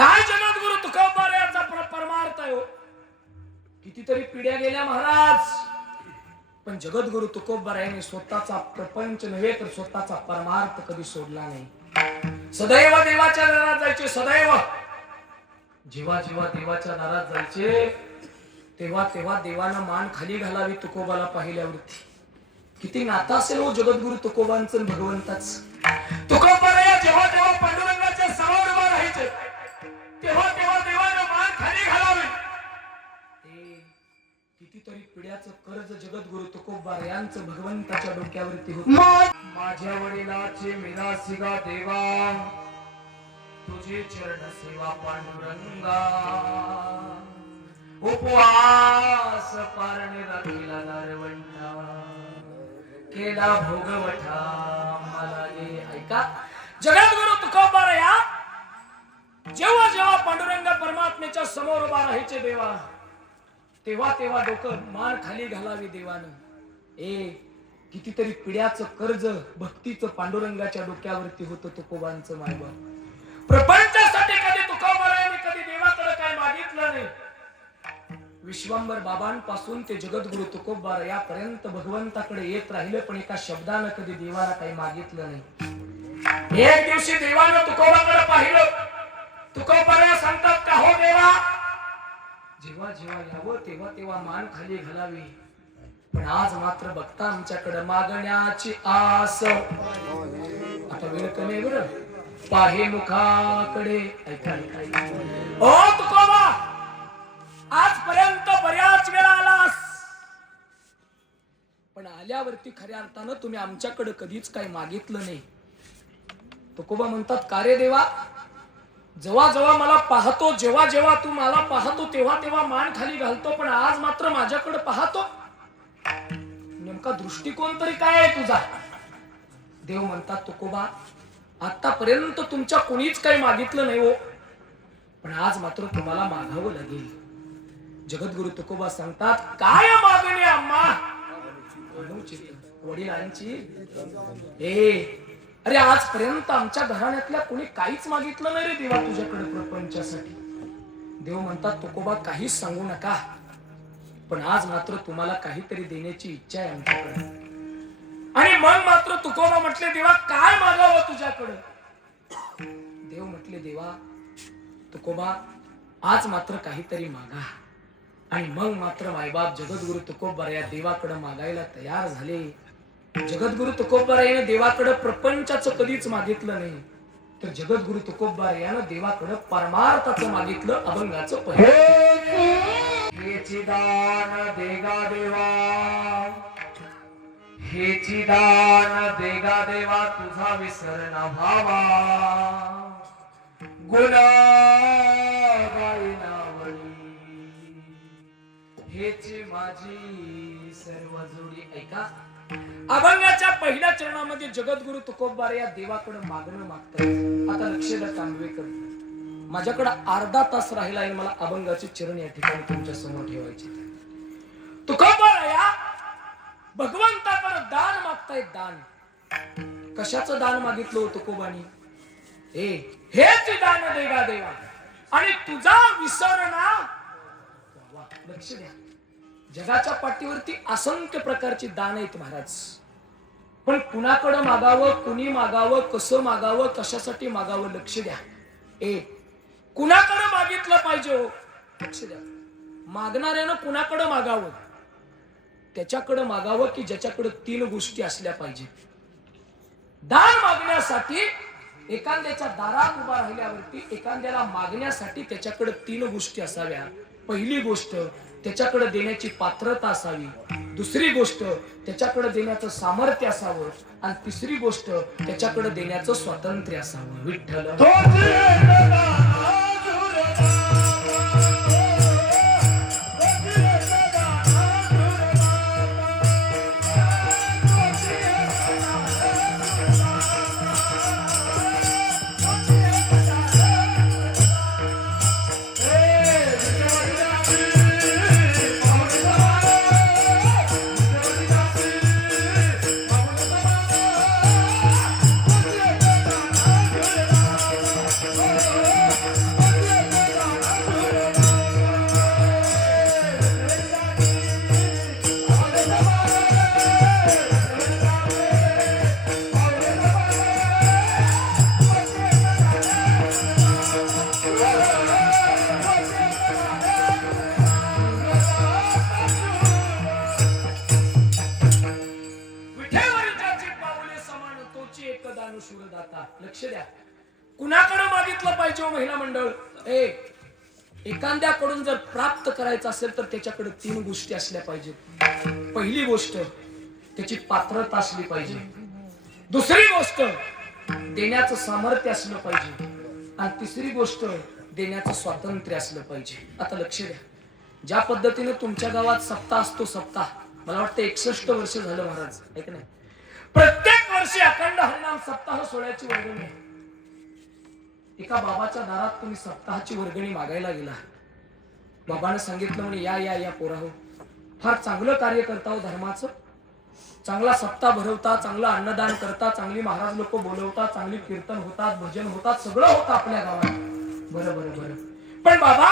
काय जगद्गुरु तुकोबा याचा परमार्थ आहे हो. कितीतरी पिढ्या गेल्या महाराज, पण जगद्गुरु तुकोबा यांनी स्वतःचा प्रपंच नव्हे तर स्वतःचा परमार्थ कधी सोडला नाही. सदैव देवाच्या दारात जायचे, सदैव जेव्हा जेव्हा देवाच्या दारात जायचे तेव्हा तेव्हा देवानं मान खाली घालावी तुकोबाला पाहिल्यावरती. किती नातं असेल हो जगद्गुरु तुकोबांचं भगवंताच. तुकोबा जेव्हा जेव्हा पांडुरंगाच्या समोर उभा राहायचे तेव्हा तेव्हा देवानं मान खाली घालावी. कितीतरी पिढ्याचं कर्ज जगद्गुरु तुकोबा यांचं भगवंताच्या डोक्यावरती होत. माझ्या वडिलाचे मिरासिगा देवा, तुझे चरण सेवा पांडुरंगा, उपवास पारणे राखीला दारवंटा, केला भोगवठा मला ये. ऐका, जगद्गुरु तुकोबा या जेव्हा जेव्हा पांडुरंग परमात्म्याच्या समोर उभा राहायचे देवा तेव्हा तेव्हा डोकं मान खाली घालावी देवानं. कितीतरी पिढ्याचं कर्ज भक्तीचं पांडुरंगाच्या डोक्यावरती होतं तुकोबांचं. मायबाप प्रपंचासाठी कधी तुकोबारायांनी कधी देवाकडे काय मागितलं नाही. विश्वंभर बाबांपासून ते जगद्गुरु तुकोबा यापर्यंत भगवंताकडे येत राहिलं, पण एका शब्दानं कधी देवाला काही मागितलं नाही. एक दिवशी देवानं तुकोबाकडे पाहिलं. तुकोबा सांगतात का हो देवा, जेव्हा जेव्हा यावं तेव्हा तेव्हा मान खाली घालावी, पण आज मात्र बघता आमच्याकडे मागण्याची आस. आता वेळ कमी बरं, पाहे मुखाकडे. ऐका ऐका ओ तुकोबा, आजपर्यंत बऱ्याच वेळा आलास, पण आल्यावरती खऱ्या अर्थानं तुम्ही आमच्याकडे कधीच काही मागितलं नाही. तुकोबा म्हणतात का रे देवा, जेव्हा जेव्हा मला पाहतो, जेव्हा जेव्हा तू मला पाहतो तेव्हा तेव्हा मान खाली घालतो, पण आज मात्र माझ्याकडे पाहतो, नेमका दृष्टिकोन तरी काय आहे तुझा? देव म्हणतात तुकोबा, आतापर्यंत तुमच्या कोणीच काही मागितलं नाही हो, पण आज मात्र तुम्हाला मागावं लागेल. जगद्गुरु तुकोबा सांगतात, काय मागणी अम्मा? वडिलांची. अरे आजपर्यंत आमच्या घराण्यातल्या कोणी काहीच मागितलं नाही रे देवा तुझ्याकडे प्रपंचासाठी. देव म्हणतात तुकोबा, काहीच सांगू नका, पण आज मात्र तुम्हाला काहीतरी देण्याची इच्छा आहे आमच्याकडे. आणि मग मात्र तुकोबा म्हटले, देवा काय मागावं तुझ्याकडे? देव म्हटले, देवा तुकोबा आज मात्र काहीतरी मागा. आणि मग मात्र मायबाप जगद्गुरु तुकोबा या देवाकडे मागायला तयार झाले. जगद्गुरु तुकोबा याने देवाकडे प्रपंचाचं कधीच मागितलं नाही, तर जगद्गुरु तुकोबा याने देवाकडे परमार्थाचं मागितलं, अभंगाचं पहिलं. हेची दान देगा देवा, हेची दान देगा देवा, तुझा विसर ना भावा, गुना गायना वळी, हेची माझी सर्व जोडी. ऐका, अभंगाच्या पहिल्या चरणामध्ये जगद्गुरु तुकोबा या देवाकडे मागणं मागतात. आता लक्ष द्या तांबवेकर, माझ्याकडे अर्धा तास राहिला आहे, मला अभंगाचे चरण या ठिकाणी तुमच्या समोर ठेवायचे. तुकोबा या भगवंताकडे दान मागतायत. दान कशाचं दान मागितलं तुकोबानी? हेच दान देगा देवा, आणि तुझा विसर ना. लक्ष द्या, जगाच्या पाठीवरती असंख्य प्रकारची दान आहेत महाराज, पण कुणाकडे मागावं, कुणी मागावं, कसं मागावं, कशासाठी मागावं, लक्ष द्या. कुणाकडे मागितलं पाहिजे हो? लक्ष द्या, मागणाऱ्यानं कुणाकडे मागावं? त्याच्याकडे मागावं की ज्याच्याकडे 3 गोष्टी असल्या पाहिजे. दान मागण्यासाठी एखाद्याच्या दारात उभा राहिल्यावरती एखाद्याला मागण्यासाठी त्याच्याकडे 3 गोष्टी असाव्या. पहिली गोष्ट, त्याच्याकडे देण्याची पात्रता असावी. दुसरी गोष्ट, त्याच्याकडे देण्याचं सामर्थ्य असावं. आणि तिसरी गोष्ट, त्याच्याकडे देण्याचं स्वातंत्र्य असावं. विठ्ठल कुणाकडे मागितलं पाहिजे हो महिला मंडळ? एखाद्याकडून जर प्राप्त करायचं असेल तर त्याच्याकडे 3 गोष्टी असल्या पाहिजेत. पहिली गोष्ट त्याची पात्रता असली पाहिजे. दुसरी गोष्ट देण्याचं सामर्थ्य असलं पाहिजे. आणि तिसरी गोष्ट देण्याचं स्वातंत्र्य असलं पाहिजे. आता लक्ष द्या, ज्या पद्धतीने तुमच्या गावात सप्ताह असतो, सप्ताह मला वाटतं 61 वर्ष झालं महाराज, ऐक नाही, प्रत्येक वर्षी अखंड हरिनाम सप्ताह सोहळ्याची वर्गणी आहे. एका बाबाच्या दारात तुम्ही सप्ताहाची वर्गणी मागायला गेला. बाबाने सांगितलं म्हणे या या या पोराहो, फार चांगलं कार्य करता हो धर्माचं, चांगला सप्ताह भरवता, चांगलं अन्नदान करता, चांगली महाराज लोक बोलवतात, चांगली कीर्तन होतात, भजन होतात, सगळं होतं आपल्या गावात. बरं बरं बरं, पण बाबा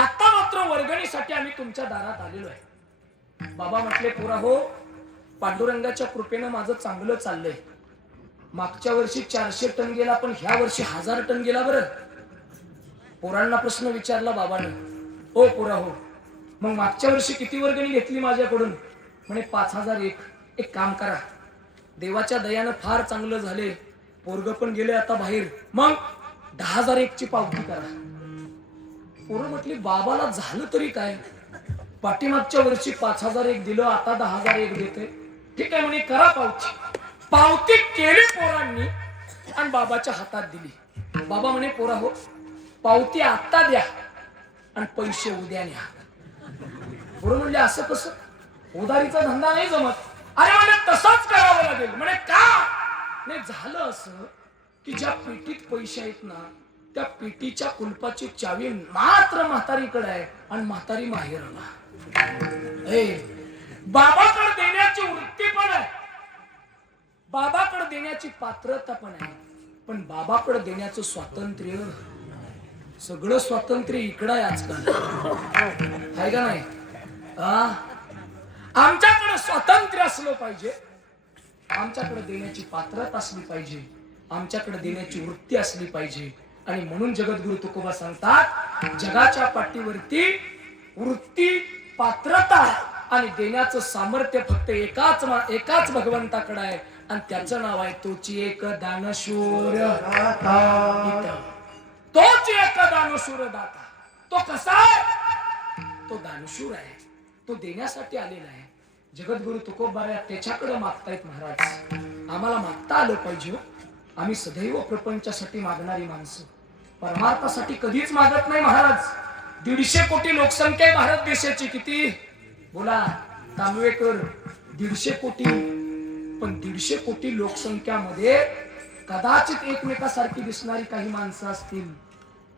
आता मात्र वर्गणीसाठी आम्ही तुमच्या दारात आलेलो आहे. बाबा म्हटले पोराहो, पांडुरंगाच्या कृपेनं माझं चांगलं चाललंय. मागच्या वर्षी 400 टन गेला, पण ह्या वर्षी 1000 टन गेला. बरं, पोरांना प्रश्न विचारला बाबानं, ओ पोराहो, मग मागच्या वर्षी किती वर्गणी घेतली माझ्याकडून? म्हणे 5001. एक काम करा, देवाच्या दयानं फार चांगलं झाले, पोरग पण गेले आता बाहेर, मग 10001 ची पावती करा. पोरं म्हटली बाबाला झालं तरी काय, पाठीमागच्या वर्षी 5001 दिलं, आता 10001 देते. ठीक आहे म्हणे, करा पावती. पावती केली पोरांनी आणि बाबाच्या हातात दिली. बाबा म्हणे पोराहो, पावती आता द्या आणि पैसे उद्या न्या. पोरं म्हणले असं कसं, उधारीचा धंदा नाही जमत. अरे म्हणे तसंच करावं लागेल. म्हणे का? नाही, झालं असं की ज्या पेटीत पैसे आहेत ना, त्या पेटीच्या कुलपाची चावी मात्र म्हातारीकडे आहे आणि म्हातारी माहेरला. बाबाकडे देण्याची वृत्ती पण आहे, बाबाकडे देण्याची पात्रता पण आहे, पण बाबाकडे देण्याचं स्वातंत्र्य, सगळं स्वातंत्र्य इकडं आहे आजकाल, आहे का नाही? आमच्याकडे स्वातंत्र्य असलं पाहिजे, आमच्याकडे देण्याची पात्रता असली पाहिजे, आमच्याकडे देण्याची वृत्ती असली पाहिजे. आणि म्हणून जगद्गुरु तुकोबा सांगतात, जगाच्या पाठीवरती वृत्ती, पात्रता आणि देण्याचं सामर्थ्य फक्त एकाच भगवंताकडे आहे, आणि त्याचं नाव आहे तोची एक दानशूर दाता. तोच एक दानशूर दाता. तो कसा आहे? तो दानशूर आहे, तो देण्यासाठी आलेला आहे. जगद्गुरु तुकोबा त्याच्याकडे मागतायत महाराज. आम्हाला मागता आलं पाहिजे. आम्ही सदैव प्रपंचासाठी मागणारी माणसं, परमार्थासाठी कधीच मागत नाही महाराज. 150 कोटी लोकसंख्या आहे भारत देशाची. किती बोला तांबवेकर? 150 कोटी. पण 150 कोटी लोकसंख्यामध्ये कदाचित एकमेकासारखी दिसणारी काही माणसं असतील,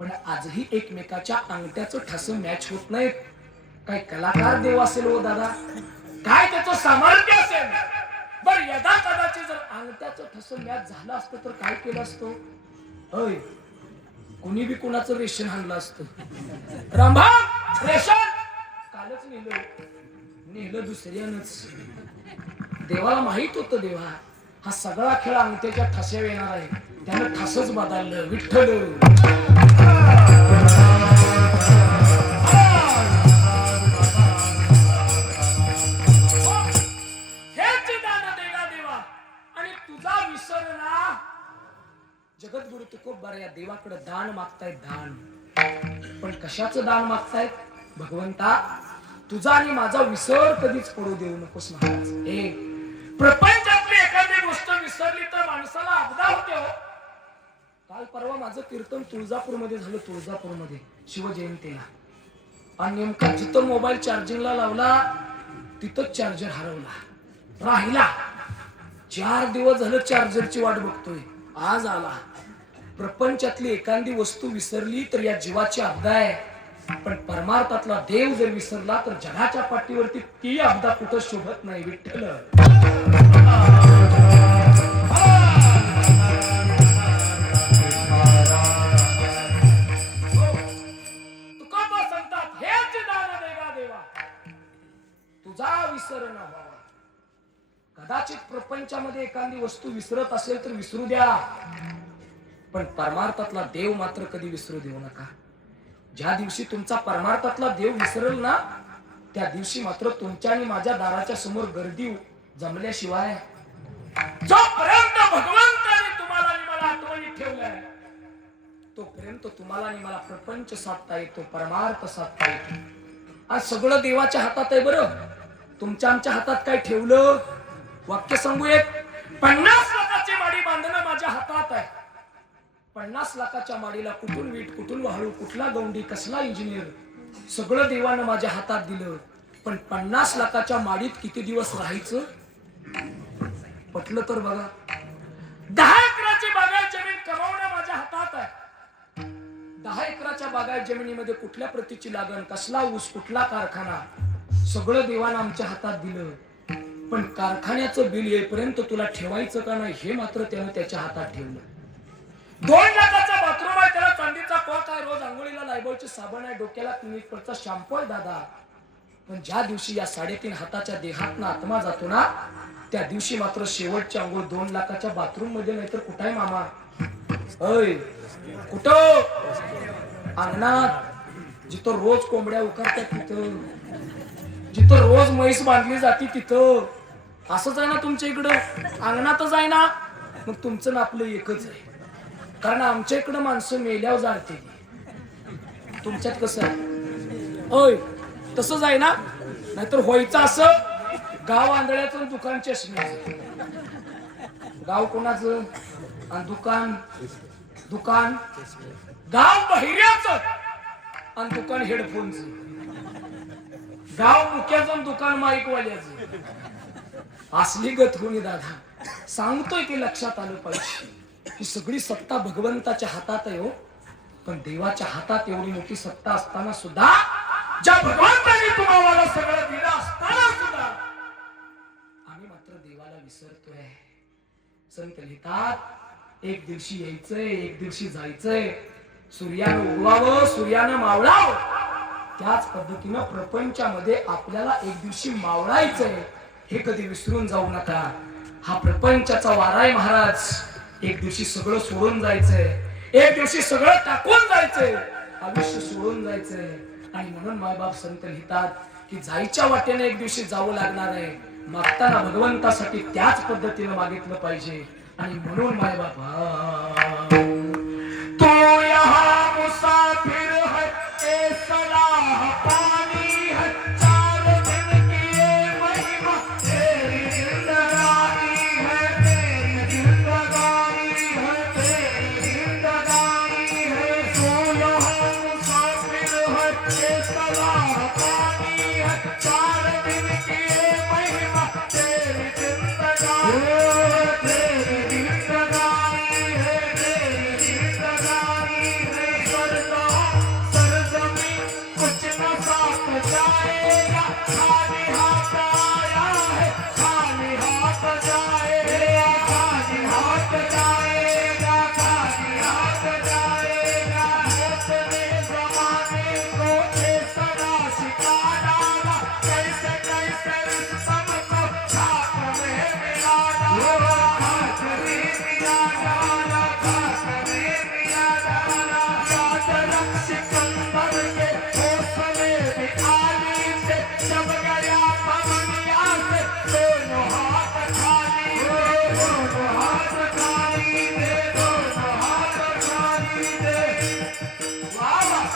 पण आजही एकमेकाच्या अंगठ्याचं ठसं मॅच होत नाहीत. काय कलाकार देव असेल हो दादा, काय त्याचं सामर्थ्य असेल. बर यदा कदाचित जर अंगठ्याचं ठसं मॅच झालं असतं तर काय केलं असतं? होय, कुणी बी कुणाचं रेशन आणलं असतं. रामभा रेशन कालच नेलं दुसऱ्यानंच. देवाला माहित होतं, देवा हा सगळा खेळ अंगठ्याच्या ठस्यावर येणार आहे, त्यानं ठसच बदललं. विठ्ठल जगद्गुरु तुकोबा या देवाकडे दान मागतायत. दान, पण कशाचं दान मागतायत? भगवंता तुझा आणि माझा विसर कधीच पडू देऊ नकोस महाराज. प्रपंचातली एखादी गोष्ट विसरली तर माणसाला अपदा होते हो. काल परवा माझं कीर्तन तुळजापूरमध्ये झालं, तुळजापूरमध्ये शिवजयंतीला. आणि नेमका जिथं मोबाईल चार्जिंगला लावला तिथं चार्जर हरवला, राहिला. 4 दिवस झालं चार्जरची वाट बघतोय, आज आला. प्रपंचातली एखादी वस्तू विसरली तर या जीवाची अपदा आहे, पण परमार्थातला देव जर विसरला तर जगाच्या पाठीवरती ती अपदा कुठं शोभत नाही. विठ्ठल तुकोबा सांगतात, हेच दान देगा देवा, तुझा विसर न व्हावा. कदाचित प्रपंचामध्ये एखादी वस्तू विसरत असेल तर विसरू द्या, पण परमार्थातला देव मात्र कधी विसरू देऊ नका. ज्या दिवशी तुमचा परमार्थातला देव विसरेल ना, त्या दिवशी मात्र तुमच्या आणि माझ्या दाराच्या समोर गर्दी जमल्याशिवाय, जोपर्यंत भगवंताने तुम्हाला आणि मला आठवणीत ठेवलंय तोपर्यंत तुम्हाला आणि मला प्रपंच साधता येतो, परमार्थ साधता येतो. आज सगळं देवाच्या हातात आहे. बरं, तुमच्या आमच्या हातात काय ठेवलं? वाक्य सांगू एक. 50 लाखाची माडी बांधणं माझ्या हातात आहे. 50 लाखाच्या माडीला कुठून वीट, कुठून वाळू, कुठला गौंडी, कसला इंजिनियर, सगळं देवानं माझ्या हातात दिलं. पण 50 लाखाच्या माडीत किती दिवस राहायचं? पटलं तर बघा. 10 एकराची बागायत जमीन कमावणं माझ्या हातात आहे. 10 एकराच्या बागायत जमिनीमध्ये कुठल्या प्रतीची लागण, कसला ऊस, कुठला कारखाना, सगळं देवानं आमच्या हातात दिलं. पण कारखान्याचं बिल येईपर्यंत तुला ठेवायचं का नाही हे मात्र त्यानं त्याच्या हातात ठेवलं. 2 लाखाचा बाथरूम आहे, त्याला चांदीचा कॉक आहे, रोज आंघोळीला लायबॉयचे साबण आहे, डोक्याला क्लिनिकचा शॅम्पू आहे दादा. पण ज्या दिवशी या 3.5 हाताच्या देहातनं आत्मा जातो ना, त्या दिवशी मात्र शेवटची आंघोळ 2 लाखाच्या बाथरूम मध्ये नाही तर कुठं आहे मामा? अय कुठं? अंगणात, जिथं रोज कोंबड्या उकारतात तिथं, जिथं रोज म्हैस बांधली जाते तिथं. असंच आहे ना तुमच्या इकडं? अंगणातच आहे ना? मग तुमचं ना आपलं एकच आहे. कारण आमच्या इकडं माणसं मेल्यावर जाणते, तुमच्यात कसं आहे? होय तसंच आहे ना? नाहीतर व्हायचं असं, गाव आंधळ्याचं दुकान चष्म्याचं. गाव कोणाचं आणि दुकान दुकान गाव बहिऱ्याचं आणि दुकान हेडफोनचं. गाव मुक्याचं दुकान माईकवाल्याचं. असली गत होणी दादा. सांगतोय ते लक्षात आलं पाहिजे. ही सगळी सत्ता भगवंताच्या हातात आहे हो. पण देवाच्या हातात एवढी मोठी सत्ता असताना सुद्धा, ज्या भगवंताने तुम्हाला सगळं दिलं असताना सुद्धा आम्ही मात्र देवाला विसरतोय. संत लिहितात, एक दिवशी यायचंय, एक दिवशी जायचंय. सूर्यानं उगवावं, सूर्यानं मावळावं. त्याच पद्धतीनं प्रपंचामध्ये आपल्याला एक दिवशी मावळायचंय, हे कधी विसरून जाऊ नका. हा प्रपंचाचा वारा आहे महाराज. एक दिवशी सगळं सोडून जायचंय, एक दिवशी सगळं टाकून जायचंय, आयुष्य सोडून जायचंय. आणि म्हणून मायबाप संत लिहितात की जायच्या वाटेने एक दिवशी जावं लागणार आहे. मागताना भगवंतासाठी त्याच पद्धतीनं मागितलं पाहिजे. आणि म्हणून मायबाप तो यहाँ मुसाफिर है, ए सलाह पानी है, 4 दिन की ये महिमा तेरी जिंदगानी है, तेरी जिंदगानी है, तेरी जिंदगानी है. तो यहाँ मुसाफिर है, ए सलाह पानी है, 4 दिन की ये महिमा तेरी जिंदगानी है, तेरी जिंदगानी है, तेरी जिंदगानी है. सरजमीन कुछ न साथ जाएगा, खाली हाथ आया है, खाली हाथ जाएगा, खाली हाथ जाएगा, खाली हाथ जाएगा. अपने जमाने को ये सदा सिखा डाला, कैसे कैसे रिश्तम को खाक में मिला डाला, खाक में मिला डाला, खाक में मिला डाला. याद रख सिकंदर के हौसले भी आली थे, जब गया पवनिया से दोनों हाथ खाली थे, दोनों हाथ खाली थे, दोनों हाथ खाली थे. वाह वाह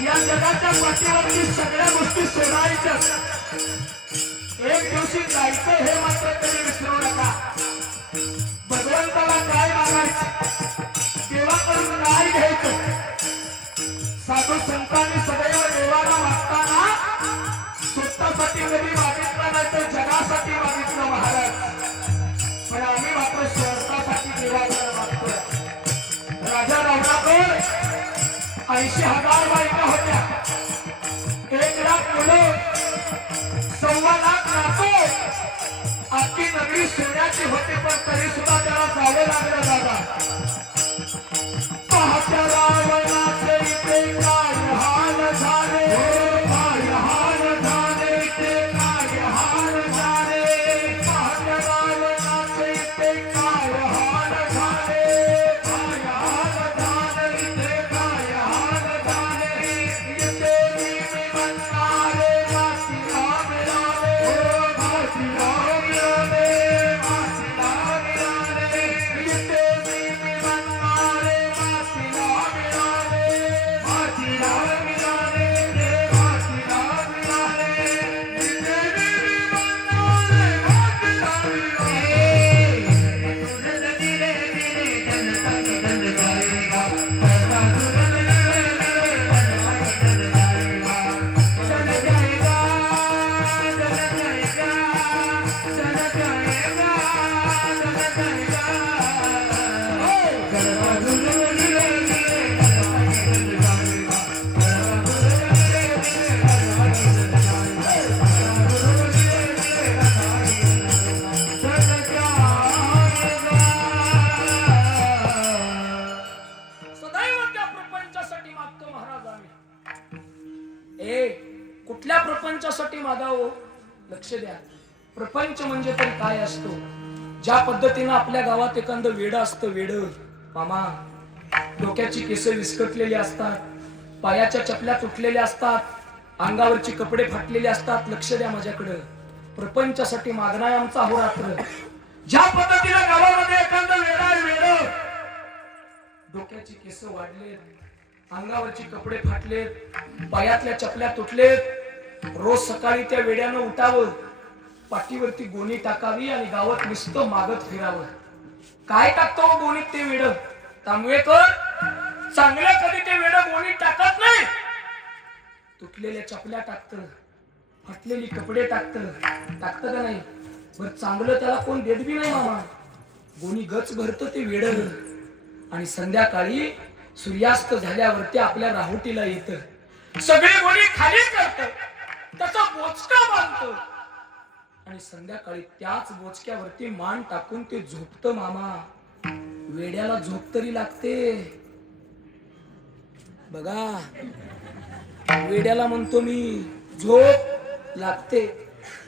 या जगाच्या पाठीवरती सगळ्या गोष्टी सोडायच्या. एक दिवशी जायचं हे मात्र कधी विसरू नका. भगवंताला काय मागायचं, देवाकडून काय घ्यायचं. साधू संतांनी सदैव देवाला मागताना स्वतःसाठी कधी मागितलं नाही तर जगासाठी मागितलं महाराज. पण आम्ही मात्र स्वार्थासाठी देवाकडे मागतोय. राजा रावणाकडे 80,000 बायका होत्या, 1,00,000 मुलं, 1,25,00,000 नातू. अख्खी नगरी सोन्याची होती, पण तरी सुद्धा त्याला जावं लागलं दादा. पाहत्या रावणाचे इथे काय हाल झाले, काय हाल झाले, इथे काय हाल झाले. पाहत्या रावणाचे इथे काय हाल झाले, काय हाल झाले, इथे काय हाल झाले. इथे मी म्हणणारे लक्ष द्या, प्रपंच म्हणजे तरी काय असतो? ज्या पद्धतीनं आपल्या गावात एखादं वेड असतं, वेड मामा, डोक्याची केस विस्कटलेली असतात, पायाच्या चपल्या तुटलेल्या असतात, अंगावरची कपडे फाटलेले असतात. लक्ष द्या माझ्याकडं, प्रपंचासाठी मागणाय आमचा अहोरात्र. ज्या पद्धतीनं गावामध्ये एखादं वेड आहे, वेड, डोक्याची केस वाढले, अंगावरची कपडे फाटलेत, पायातल्या चपल्या तुटलेत, रोज सकाळी त्या वेड्यानं उठावं, पाठीवरती गोणी टाकावी आणि गावात नुसतं मागत फिरावं. काय टाकतो गोणीत ते वेड? तांबवेकर, चांगल्या कधी ते वेड गोणीत टाकत नाही. तुटलेल्या चपल्या टाकत, फाटलेली कपडे टाकत का नाही? बरं, चांगलं त्याला कोण देत बी नाही मामा. गोणी गच भरत ते वेड आणि संध्याकाळी सूर्यास्त झाल्यावरती आपल्या राहुटीला येत, सगळी गोणी खाली करत, त्याचा बोचका बांधत आणि संध्याकाळी त्याच बोचक्यावरती मान टाकून ते झोपत. मामा, वेड्याला झोप तरी लागते बघा. वेड्याला म्हणतो मी, झोप लागते.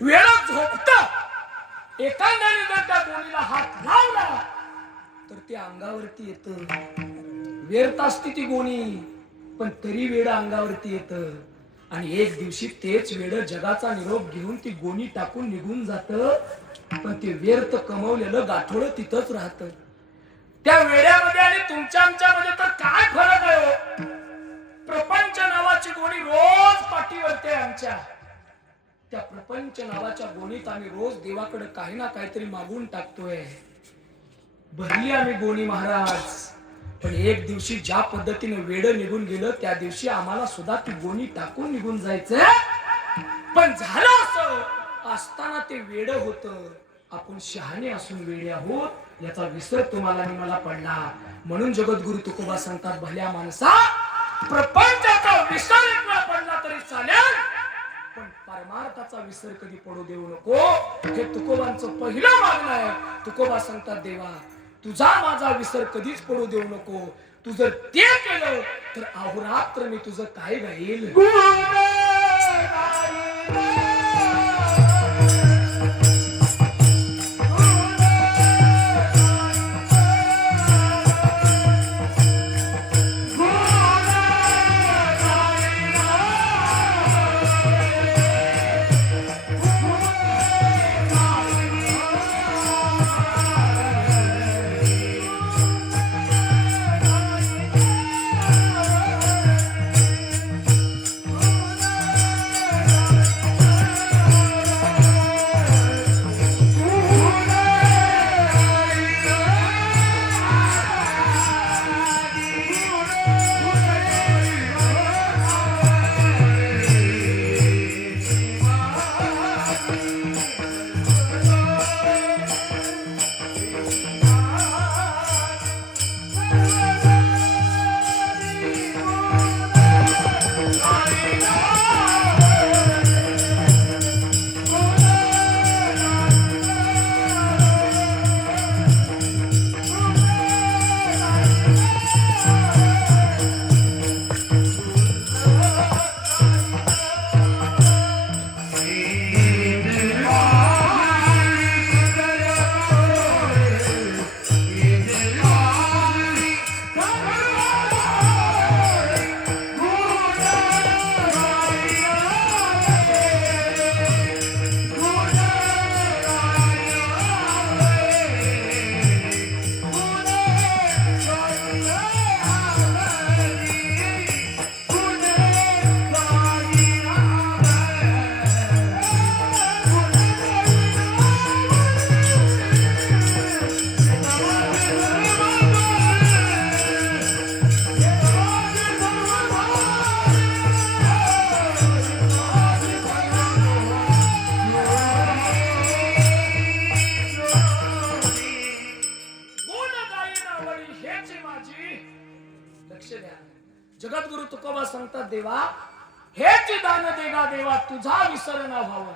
वेडा झोपत. एखाद्याने जर त्या गोणीला हात लावला तर ते अंगावरती येत. व्यर्थ असते ती गोणी, पण तरी वेड अंगावरती येत. आणि एक दिवशी तेच वेड जगाचा निरोप घेऊन ती गोणी टाकून निघून जात. पण ते व्यर्थ कमवलेलं गाठोडं तिथंच राहत. त्या वेड्यामध्ये आणि तुमच्या आमच्यामध्ये तर काय फरक आहे? प्रपंच नावाची गोणी रोज पाठीवरती आहे आमच्या. त्या प्रपंच नावाच्या गोणीत आम्ही रोज देवाकडे काही ना काहीतरी मागून टाकतोय. भरली आम्ही गोणी महाराज, पण एक दिवशी ज्या पद्धतीने वेड निघून गेलं, त्या दिवशी आम्हाला सुद्धा ती गोणी टाकून निघून जायचंय. पण झालं असं असताना ते वेड होतं. आपण शहाणे असून वेडे आहोत याचा विसर तुम्हाला आणि मला पडला. म्हणून जगद्गुरु तुकोबा सांगतात, भल्या माणसा, प्रपंचाचा विसर एक वेळा पडला तरी चालेल, पण परमार्थाचा विसर कधी पडू देऊ नको. हे तुकोबांचं पहिलं मागणं आहे. तुकोबा सांगतात, देवा, तुझा माझा विसर कधीच पडू देऊ नको. तू जर ते केलं तर अहोरात्र मी तुझं काय गाईल. जगद्गुरु तुकोबा सांगतात, देवा, हेच दान देगा देवा, तुझा विसर ना व्हावा.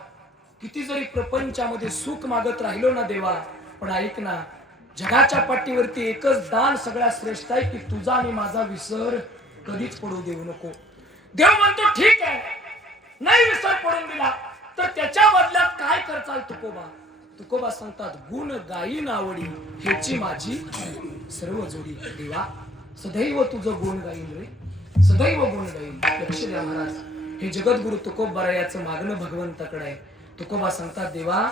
किती जरी प्रपंचामध्ये सुख मागत राहिलो ना देवा, पण ऐक ना, जगाच्या पाठीवरती एकच दान सगळ्यात श्रेष्ठ आहे की तुझा आणि माझा विसर कधीच पडू देऊ नको. देव म्हणतो, ठीक आहे, नाही विसर पडून दिला तर त्याच्या बदल्यात चाल तुकोबा. तुकोबा सांगतात गुण गायीन आवडी ह्याची माझी सर्व जोडी. देवा सदैव तुझं गुण गाईन रे, सदैव गुण गाईन. लक्ष द्या महाराज, हे जगद्गुरु तुकोबारायाचं मागणं भगवंताकडे आहे. तुकोबा सांगतात देवा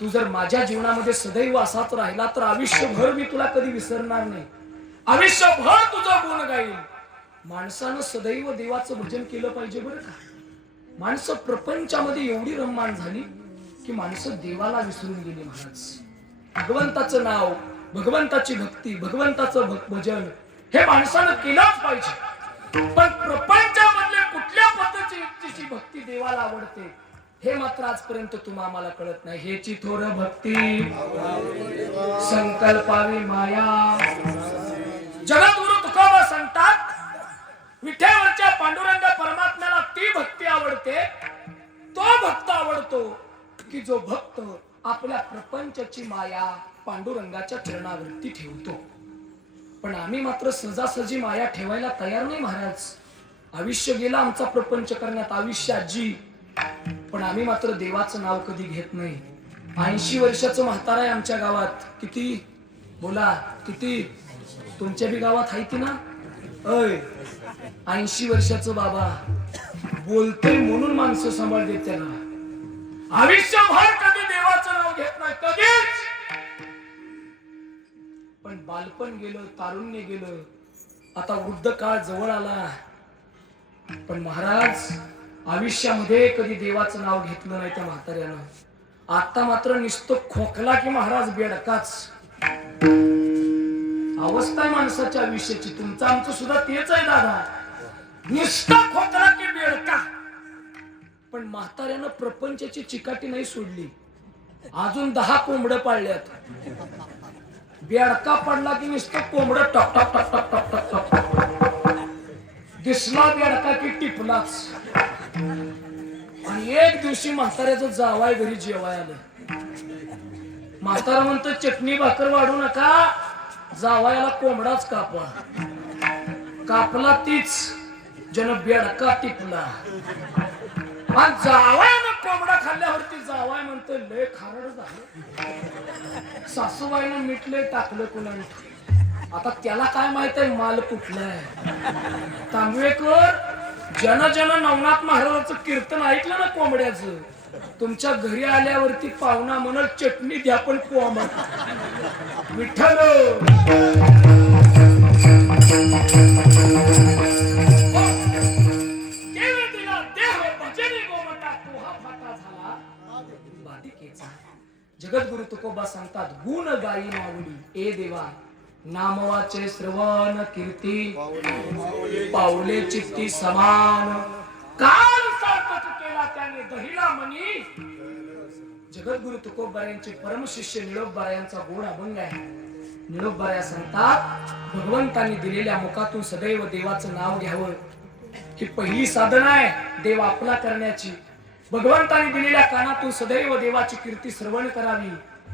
तू जर माझ्या जीवनामध्ये सदैव असाच राहिला तर आयुष्यभर मी तुला कधी विसरणार नाही, आयुष्यभर तुझं गुण गाईल. माणसानं सदैव देवाचं भजन केलं पाहिजे बरं का. माणसं प्रपंचामध्ये एवढी रममाण झाली की माणसं देवाला विसरून गेली महाराज. भगवंताचं नाव, भगवंताची भक्ती, भगवंताचं भजन हे माणसानं केलंच पाहिजे. पण प्रपंचामधले कुठल्या पद्धतीची भक्ती देवाला आवडते हे मात्र आजपर्यंत आम्हाला कळत नाही. हेची थोर भक्ती संकल्पावी माया. जगद्गुरु तुकोबा सांगतात विठ्यावरच्या पांडुरंग परमात्म्याला ती भक्ती आवडते, तो भक्त आवडतो की जो भक्त आपल्या प्रपंचाची माया पांडुरंगाच्या चरणावरती ठेवतो. पण आम्ही मात्र सहजासहजी माया ठेवायला तयार नाही महाराज. आयुष्य गेला आमचा प्रपंच करण्यात, आयुष्य आजी, पण आम्ही मात्र देवाचं नाव कधी घेत नाही. 80 वर्षाचं म्हातारा आहे आमच्या गावात. किती बोला, किती तुमच्या बी गावात आहे ती ना? 80 वर्षाचं बाबा बोलते म्हणून माणसं सांभाळते त्याला. आयुष्यभर कधी देवाचं नाव घेत नाही, कधीच. पण बालपण गेलं, तारुण्य गेलं, आता वृद्ध काळ जवळ आला. पण महाराज आयुष्यामध्ये कधी देवाचं नाव घेतलं नाही त्या म्हाताऱ्यानं. आता मात्र नुसतं खोकला की महाराज बेडकाच. अवस्था आहे माणसाच्या आयुष्याची. तुमचं आमचं सुद्धा तेच आहे दादा, नुसतं खोकला की बेडका. पण म्हाताऱ्यानं प्रपंचाची चिकाटी नाही सोडली. अजून 10 कोंबडं पाळल्यात. बेडका पडला की नुसतं कोंबडं टक टक टक टक टक टक टक. दिसला बेडका की टिपलाच. आणि एक दिवशी म्हाताऱ्याचं जावाय घरी जेवाय आलं. म्हातारा म्हणतो चटणी भाकर वाढू नका, जावायला कोंबडाच कापा. कापला तीच जन बेडका टिपला. आणि जावायनं कोंबडा खाल्ल्यावरती जावाय म्हणतो लय खारड झालं. सासूबाईनं मिठले टाकलं कुणा. आता त्याला काय माहित आहे माल कुठला आहे. तांबवेकर जन जन नवनाथ महाराजांचं कीर्तन ऐकलं ना कोंबड्याचं, तुमच्या घरी आल्यावरती पाहुणा म्हणल चटणी द्या पण कोंबडा. विठ्ठल जगद्गुरु तुकोबा सांगतात गुण गायी माऊली. ए देवा नामवाचे श्रवण कीर्ती पाऊले चित्ती समान. काल सार्थक केला त्याने दहिला मनी. जगद्गुरु तुकोबारायांचे परमशिष्य निळोबारायांचा गुण अभंग आहे. निळोबाराया सांगतात भगवंतांनी दिलेल्या मुखातून सदैव देवाचं नाव घ्यावं. ही पहिली साधना आहे देव आपला करण्याची. भगवंतांनी दिलेल्या कानातून सदैव देवाची कीर्ती श्रवण करावी.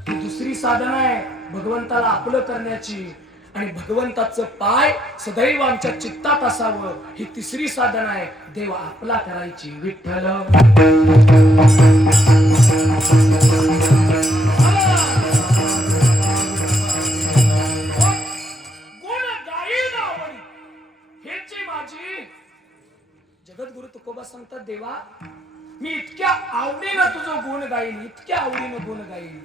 ही दुसरी साधना आहे भगवंताला आपलं करण्याची. आणि भगवंताचं पाय सदैव आमच्या चित्तात असावं, ही तिसरी साधना आहे देव आपला करायची. विठ्ठल गुण गायीन आवडी ह्याची माझी. जगद्गुरु तुकोबा सांगतात देवा मी इतक्या आवडीनं तुझं गुण गाईन, इतक्या आवडीनं गुण गाईन